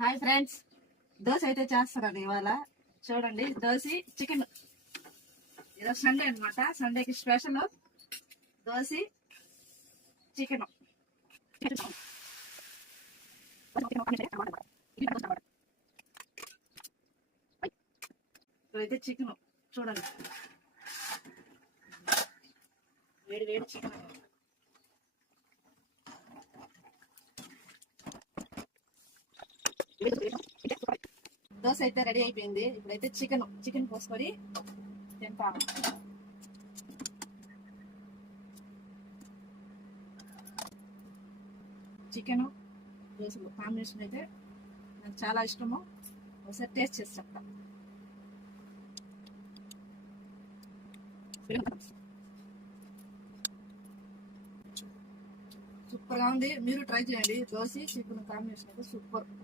Hi friends, dosa అయితే చేస్తున్నాను ఇవాళ. చూడండి, దోశ చికెన్. ఈరోజు సండే అనమాట. సండేకి స్పెషల్ దోశ చికెన్. ఇప్పుడైతే చికెన్ చూడండి, వేడి వేడి చికెన్. దోశ అయితే రెడీ అయిపోయింది. ఇప్పుడైతే చికెన్ పోసుకొని తింటాము. చికెన్ దోశలు కాంబినేషన్ అయితే నాకు చాలా ఇష్టము. ఒకసారి టేస్ట్ చేసి చెప్తా. సూపర్ గా ఉంది. మీరు ట్రై చేయండి. దోశ చికెన్ కాంబినేషన్ అయితే సూపర్.